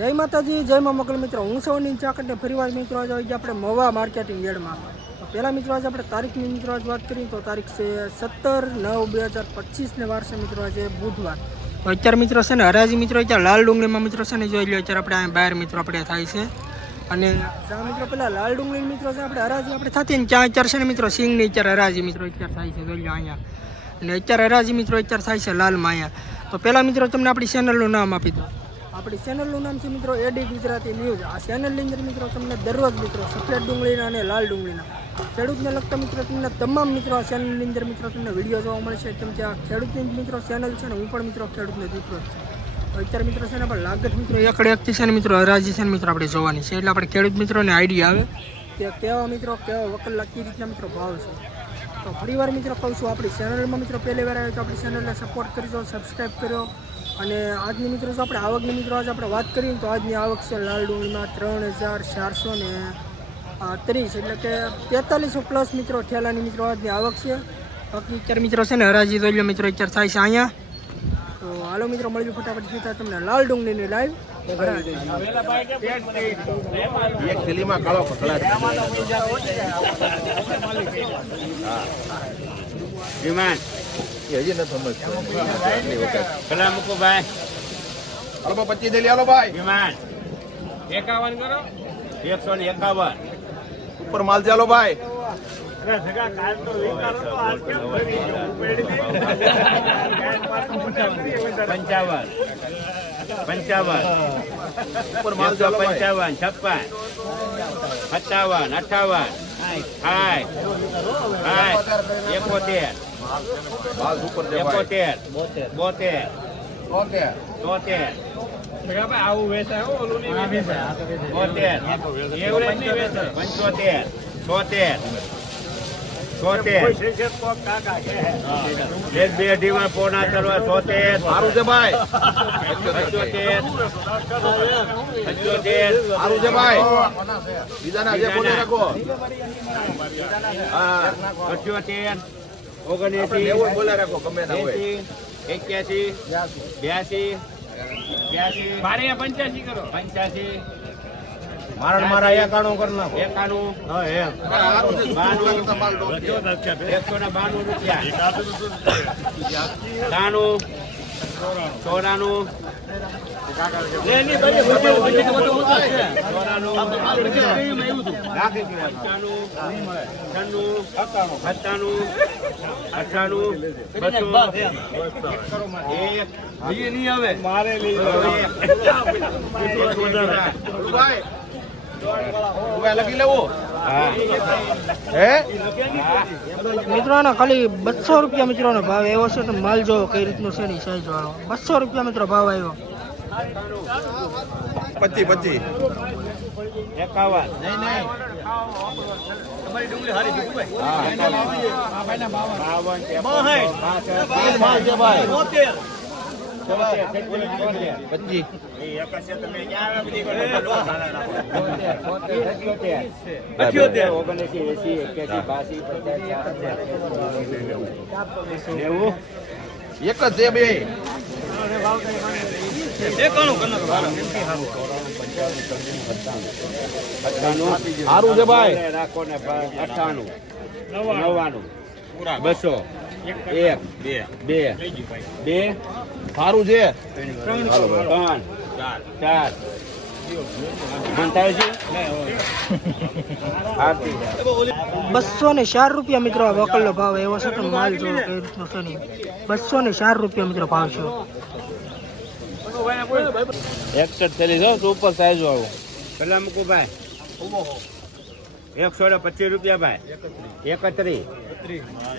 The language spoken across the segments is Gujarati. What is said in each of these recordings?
જય માતાજી, જય મા મોકલ મિત્રો. હું સૌની ચાકટને ફરીવાર મિત્રો, આજે આવી આપણે મવા માર્કેટિંગ યાર્ડમાં. પહેલાં મિત્રો, આજે આપણે તારીખની મિત્રો આજે વાત કરીએ તો તારીખ છે સત્તર નવ બે હજાર પચીસને વાર મિત્રો આજે બુધવાર. અત્યારે મિત્રો છે ને, હરાજી મિત્રો અત્યારે લાલ ડુંગળીમાં મિત્રો છે ને જોઈ લો અત્યારે આપણે અહીંયા બહાર મિત્રો આપણે થાય છે. અને જ્યાં મિત્રો પેલા લાલ ડુંગળી મિત્રો છે, આપણે હરાજી આપણે થતી ને ત્યાં અત્યારે છે ને મિત્રો સિંગની અત્યારે હરાજી મિત્રો અત્યારે થાય છે, જોઈ લો અહીંયા. અને અત્યારે હરાજી મિત્રો અત્યારે થાય છે લાલમાં અહીંયા. તો પહેલાં મિત્રો તમને આપણી ચેનલનું નામ આપી દો આપણી ચેનલનું નામ છે મિત્રો એડી ગુજરાતી ન્યૂઝ. આ ચેનલની અંદર મિત્રો તમને દરરોજ મિત્રો સફેદ ડુંગળીના અને લાલ ડુંગળીના ખેડૂતને લગતા મિત્રો તમને તમામ મિત્રો આ ચેનલની અંદર મિત્રો તમને વીડિયો જોવા મળશે કેમ કે આ ખેડૂતની મિત્રો ચેનલ છે ને, હું પણ મિત્રો ખેડૂતનો દીકરો જ છું. અત્યારે મિત્રો છે ને આપણે લાગત મિત્રો એકડે એકથી છે ને મિત્રો, હરાજી છે ને મિત્રો આપણે જોવાની છે. એટલે આપણે ખેડૂત મિત્રોને આઈડિયા આવે કે કેવા મિત્રો, કેવા વકલ લાગતી રીતના મિત્રો ભાવ છે. તો ફરીવાર મિત્રો કહું છું, આપણી ચેનલમાં મિત્રો પહેલી વાર આવે તો આપણી ચેનલને સપોર્ટ કરજો સબસ્ક્રાઈબ કર્યો. અને આજની મિત્રો, જો આપણે આવકની મિત્રો, આજે આપણે વાત કરીએ તો આજની આવક છે લાલ ડુંગળીમાં ત્રણ હજાર ચારસો ને ત્રીસ. એટલે કે તેતાલીસો પ્લસ મિત્રો ઠેલાની મિત્રો આજની આવક છે. બાકી અત્યારે મિત્રો છે ને હરાજી લો મિત્રો અત્યારે થાય છે અહીંયા. તો હાલો મિત્રો મળજો ફટાફટ સીધા તમને લાલ ડુંગળીની લાઈવ એક હજી નથી સમજતો મુકુભાઈ હાલો પચીસ થેલી હાલો ભાઈ. વિમાન. એકાવન કરો. એકસો ને એકાવન. ઉપર માલ ચાલો ભાઈ. પંચાવન. પંચાવન. ઉપર માલ ચાલો પંચાવન છપ્પન. સત્તાવન અઠાવન. હાય. હાય એકોતેર. માલ ઉપર છે ભાઈ એકોતેર બોતેર ઓકે બોતેર એવરેજ નહીં વેચે. પંચોતેર છોતેર સારું છે ભાઈ સારું છે ઓગણએસી એક્યાસી બ્યાસી બ્યાસી બારે પંચ્યાસી કરો. પંચ્યાસી મારા મારા એકાણું કરી નાખો. એકાણું બાણું. એકસો ને બાણું રૂપિયા. ત્રાણું ચોરાણું. સત્તાણું અઠાણું બસો એક ભાઈ ભાઈ લખી લેવું. હે. મિત્રોનો ખાલી બસો રૂપિયા મિત્રોનો ભાવ એવો છે તો માલ જોવો કઈ રીતનો છે ની સાઈઝ વાળો. બસો રૂપિયા મિત્રો ભાવ આવ્યો. પચી પચી. એકાવન. બાવન ત્રેપન, બાસઠ, માલ છે ભાઈ. બાવન છત્રીસ, એક જ છે બે સારું છે ભાઈ. રાખો ને નવ્વાણું બસો એક બે બે. બે. સારું છે. ત્રણ ચાર બસો ને ચાર રૂપિયા મિત્રો આ વકલનો ભાવ એવો છે તો માલ જોવો કઈ રીતનો છે નહીં. બસો ને ચાર રૂપિયા મિત્રો ભાવ છે. એકસઠ થેલી જો સુપર સાઈઝ વાળું. પેલા મૂકું ભાઈ. એકસો ને પચીસ રૂપિયા ભાઈ. એકત્રીસ.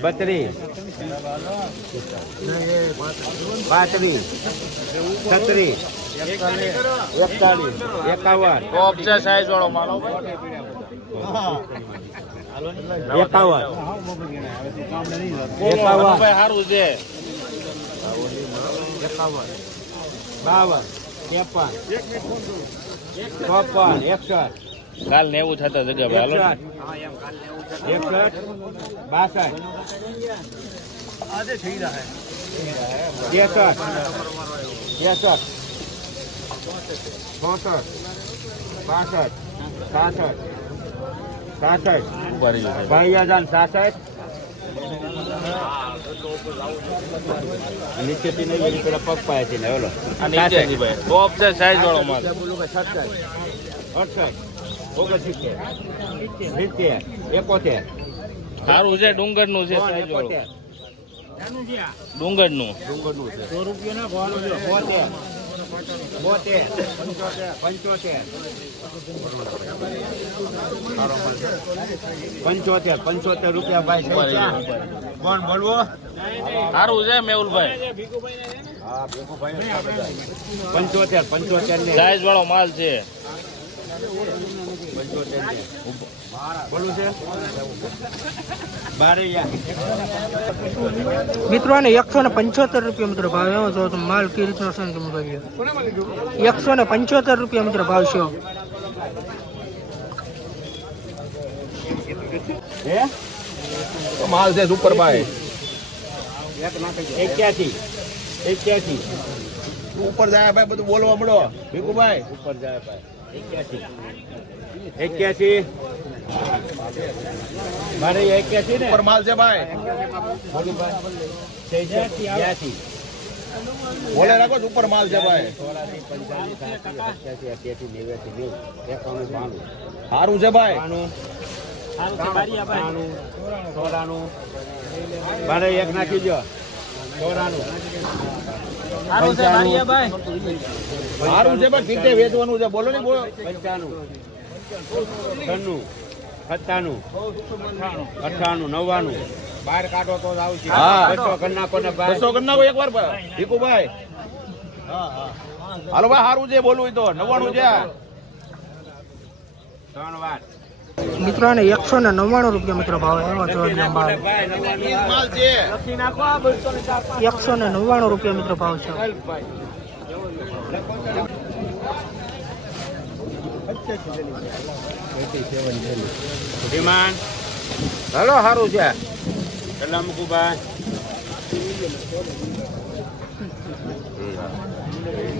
બત્રીસ. પાંત્રીસ. છત્રીસ. એકતાલીસ એકાવન. ટોપ છે સાઈઝ વાળો માલો એકાવન. એકાવન. સારું છે. એકાવન. બાવન. ત્રેપન. ચોપન. એકસઠ. કાલ ને. એવું થતા જગ્યા ભાઈ સાસઠ. નીચેથી નહીં પેલા પગ પાયાથી ને ઓલો આ નીચેથી ભાઈ. ટોપ છે સાઈઝ વાળો માલ. અડસઠ. ઓગણસિત્તેર સિત્તેર એકોતેર. સારું છે ડુંગરનું છે ડુંગરનું ડુંગરનું. છે. સો રૂપિયા બોતેર. બોતેર. પંચોતેર. પંચોતેર. પંચોતેર. રૂપિયા ભાઈ કોણ બોલવો? સારું છે મેહુલભાઈ. પંચોતેર પંચોતેર ને. સાઈઝ વાળો માલ છે. મિત્રો આને એકસો ને પંચોતેર રૂપિયા મિત્રો ભાવ એવો જો માલ કઈ રીતનો છે ને તમે ભાઈ? એકસો ને પંચોતેર રૂપિયા મિત્રો ભાવ છે. હે? માલ છે સુપરભાઈ. એક્યાસી. એક્યાસી. ઉપર જાય ભાઈ બધું બોલવા મળો. ભીખુભાઈ. ઉપર જાય ભાઈ. એક્યાસી. મારે એક્યાસી ને? માલ છે ભાઈ. બોલું રાખો ઉપર માલ છે ભાઈ. સારું છે ભાઈ. મારે એક નાખી દો ચોરાણું. સારું છે ભાઈ. ઠીક છે વેચવાનું છે. બોલો ને બોલો. પંચાણું. છન્નું. સત્તાણું. અઠ્ઠાણું. નવ્વાણું. બહાર કાઢો તો આવશે. હા. બસો કન્નાકો ને બહાર. બસો કન્નાકો એક વાર ભીખુભાઈ. હાલો ભાઈ સારું છે બોલવું તો. નવ્વાણું છે. ત્રણ વાર મિત્રો આને એકસો ને નવ્વાણું રૂપિયા મિત્રો ભાવ એવો જોવા. એકસો ને નવ્વાણું રૂપિયા મિત્રો ભાવ છે. વિમાન હાલો સારું છે.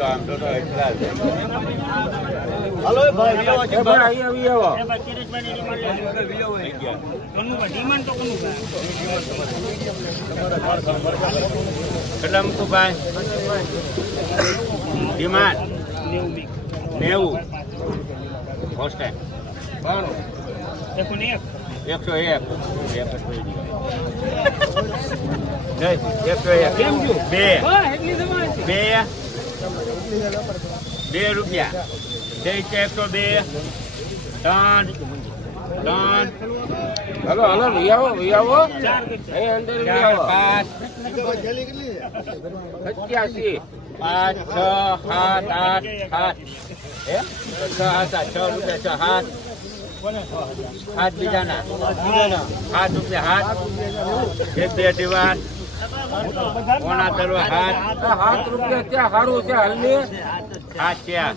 કેટલા મૂકું ભાઈ ડિમાન્ડ તો તો એટલા એ ભાઈ વિયો ભાઈ, આવો. કેટલા મૂકું ભાઈ વિમાન નેવું ફર્સ્ટ ટાઈમ. એકસો એક. એકસો એક. બે બે. બે રૂપિયા. બે છે એકસો બે. ત્રણ. ત્રણ. હલો હાલો રિયાવો અહીં અંદર પાંચ. સત્યાસી. પાંચ છ સાત આઠ સાત. હે? છ સાત સાત છ રૂપિયા છ સાત સાત બીજાના. સાત રૂપિયા સાત એક બે દીવાર પોણા તરવા સાત સાત રૂપિયા ત્યાં સારું છે હાલની. સાત ચાર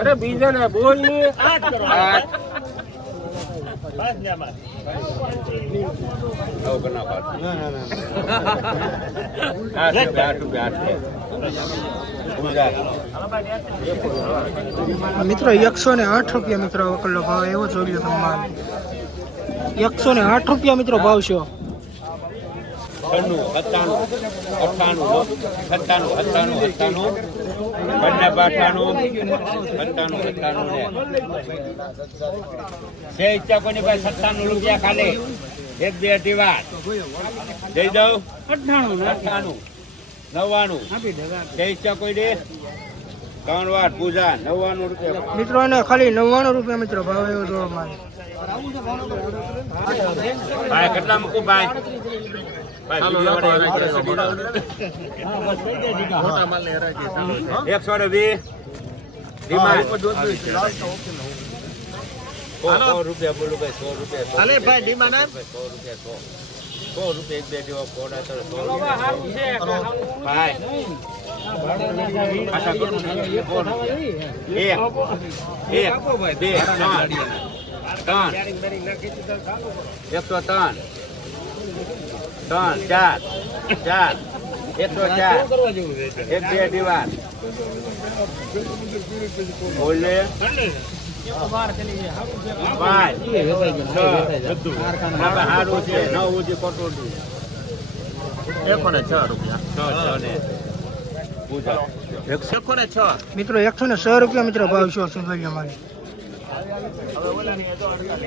અરે બીજા ને બોલની આઠ નવ ગણા પાડ. આઠ રૂપિયા આઠ રૂપિયા આઠ રૂપિયા મિત્રો એકસો ને આઠ રૂપિયા મિત્રો કલ્લો ભાવ એવો જોઈ લો તમારે એકસો ને આઠ રૂપિયા મિત્રો ભાવ છે. છન્નું સત્તાણું અઠ્ઠાણું સત્તાણું અઠ્ઠાણું સત્તાનું બંને બાઠાણું સત્તાણું સત્તાણું ને. છે ઈચ્છા કોની પાસે સત્તાણું રૂપિયા ખાલી. એક બે અઢી વાર જઈ દઉં. અઠ્ઠાણું અઠ્ઠાણું. નવ્વાણું. છે ઈચ્છા કોઈ દે ત્રણ વાર પૂજા. નવ્વાણું રૂપિયા મિત્રો એને ખાલી નવ્વાણું રૂપિયા મિત્રો ભાવ એવો જોવા ભાઈ કેટલા મૂકું ભાઈ? ભાઈ. એકસો ને વીસ. રૂપિયા બોલું ભાઈ સો રૂપિયા રૂપિયા. સો રૂપિયા સો. સો રૂપિયા એક બે જેવા તો સો રૂપિયા. ભાઈ. એક એક બે ત્રણ. ત્રણ. એકસો ત્રણ. ત્રણ ચાર ચાર એકસો ચાર એક બે દિવાર બોલે પાંચ છ ના ભાઈ હારું છે નવ સુધી કટોટી. એકો ને છ રૂપિયા? એકસો ને છ? મિત્રો એકસો ને છ રૂપિયા મિત્રો ભાવ મારી